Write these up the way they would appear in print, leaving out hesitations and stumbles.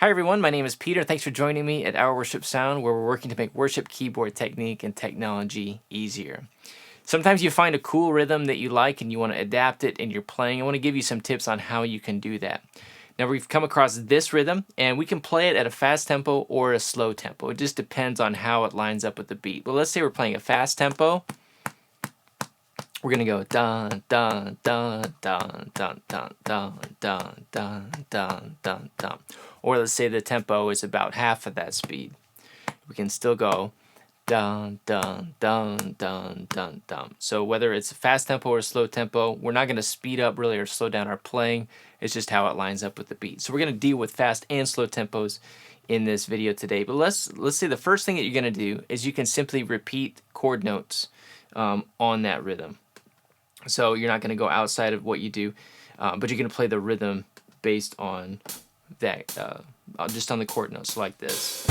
Hi everyone, my name is Peter. Thanks for joining me at Our Worship Sound, where we're working to make worship keyboard technique and technology easier. Sometimes you find a cool rhythm that you like and you want to adapt it in your playing. I want to give you some tips on how you can do that. Now we've come across this rhythm and we can play it at a fast tempo or a slow tempo. It just depends on how it lines up with the beat. But let's say we're playing a fast tempo. We're gonna go dun dun dun dun dun dun dun dun dun dun dun dun. Or let's say the tempo is about half of that speed. We can still go dun dun dun dun dun dun. So whether it's a fast tempo or a slow tempo, we're not gonna speed up really or slow down our playing. It's just how it lines up with the beat. So we're gonna deal with fast and slow tempos in this video today. But let's say the first thing that you're gonna do is you can simply repeat chord notes on that rhythm. So you're not going to go outside of what you do, but you're going to play the rhythm based on that, just on the chord notes like this.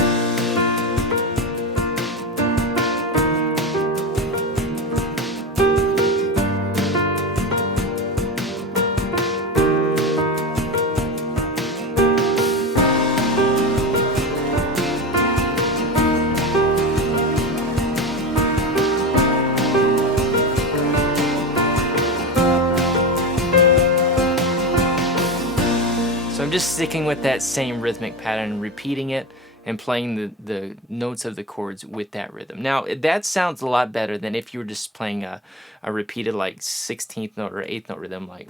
So I'm just sticking with that same rhythmic pattern, repeating it and playing the notes of the chords with that rhythm. Now that sounds a lot better than if you were just playing a repeated like 16th note or 8th note rhythm, like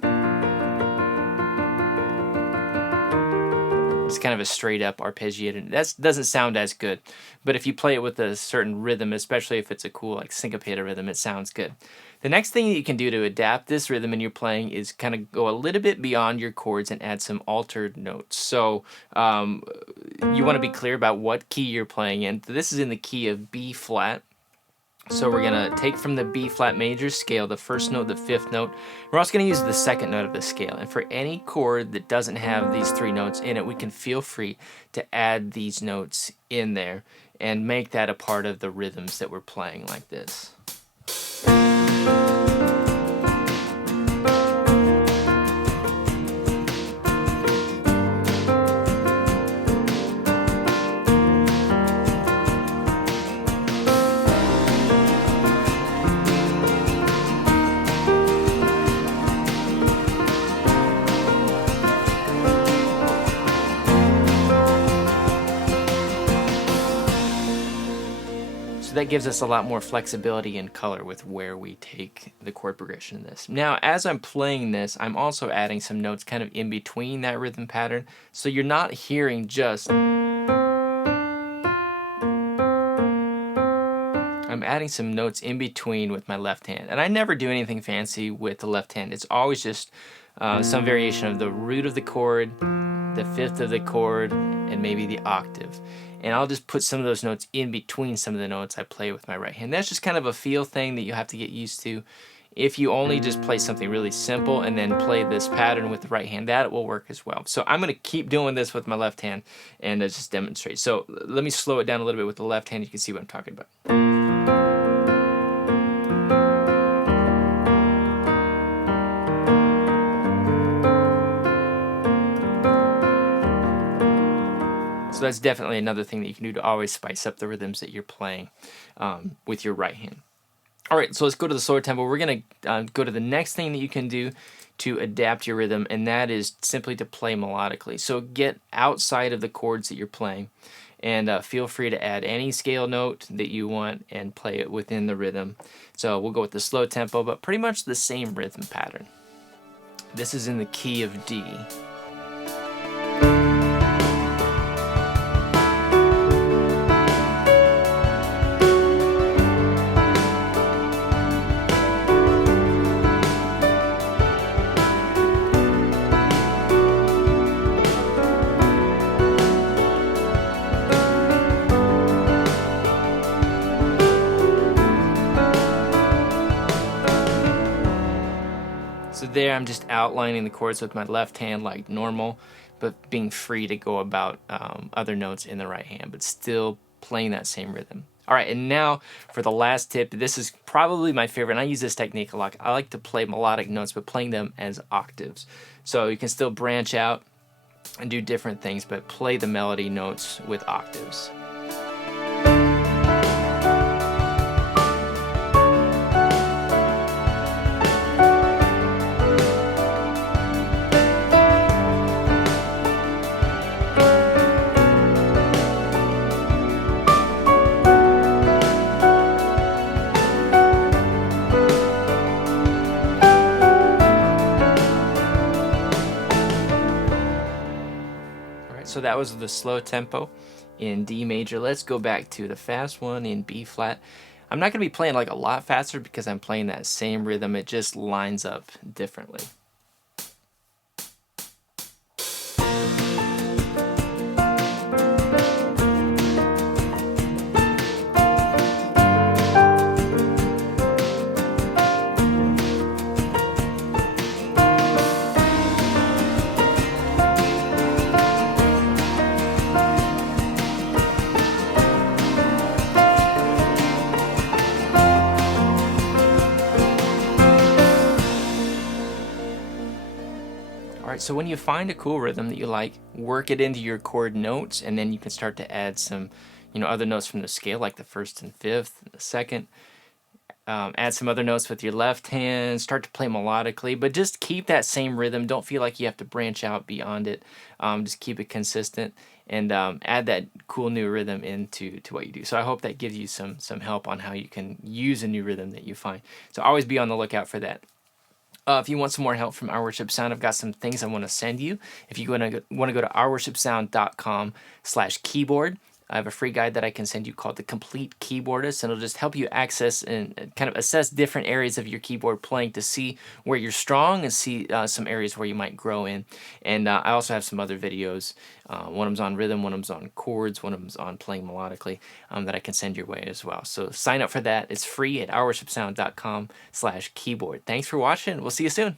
it's kind of a straight up arpeggiated. That doesn't sound as good. But if you play it with a certain rhythm, especially if it's a cool like syncopated rhythm, it sounds good. The next thing that you can do to adapt this rhythm in your playing is kind of go a little bit beyond your chords and add some altered notes. So you want to be clear about what key you're playing in. This is in the key of B flat. So we're going to take from the B flat major scale the first note, the fifth note. We're also going to use the second note of the scale. And for any chord that doesn't have these three notes in it, we can feel free to add these notes in there and make that a part of the rhythms that we're playing like this. So that gives us a lot more flexibility and color with where we take the chord progression in this. Now, as I'm playing this, I'm also adding some notes kind of in between that rhythm pattern. So you're not hearing just... I'm adding some notes in between with my left hand. And I never do anything fancy with the left hand. It's always just some variation of the root of the chord, the fifth of the chord, and maybe the octave. And I'll just put some of those notes in between some of the notes I play with my right hand. That's just kind of a feel thing that you have to get used to. If you only just play something really simple and then play this pattern with the right hand, that will work as well. So I'm going to keep doing this with my left hand and just demonstrate. So let me slow it down a little bit with the left hand. You can see what I'm talking about. So that's definitely another thing that you can do to always spice up the rhythms that you're playing with your right hand. All right, so let's go to the slower tempo. We're going to go to the next thing that you can do to adapt your rhythm, and that is simply to play melodically. So get outside of the chords that you're playing, and feel free to add any scale note that you want and play it within the rhythm. So we'll go with the slow tempo, but pretty much the same rhythm pattern. This is in the key of D. So there I'm just outlining the chords with my left hand like normal, but being free to go about other notes in the right hand, but still playing that same rhythm. All right, and now for the last tip. This is probably my favorite, and I use this technique a lot. I like to play melodic notes, but playing them as octaves. So you can still branch out and do different things, but play the melody notes with octaves. So that was the slow tempo in D major. Let's go back to the fast one in B flat. I'm not going to be playing like a lot faster because I'm playing that same rhythm. It just lines up differently. Alright, so when you find a cool rhythm that you like, work it into your chord notes, and then you can start to add some, other notes from the scale, like the first and fifth, and the second. Add some other notes with your left hand, start to play melodically, but just keep that same rhythm. Don't feel like you have to branch out beyond it. Just keep it consistent, and add that cool new rhythm into what you do. So I hope that gives you some help on how you can use a new rhythm that you find. So always be on the lookout for that. If you want some more help from Our Worship Sound, I've got some things I want to send you. If you want to go to ourworshipsound.com/keyboard, I have a free guide that I can send you called The Complete Keyboardist, and it'll just help you access and kind of assess different areas of your keyboard playing to see where you're strong and see some areas where you might grow in. And I also have some other videos. One of them's on rhythm, one of them's on chords, one of them's on playing melodically that I can send your way as well. So sign up for that. It's free at ourworshipsound.com/keyboard. Thanks for watching. We'll see you soon.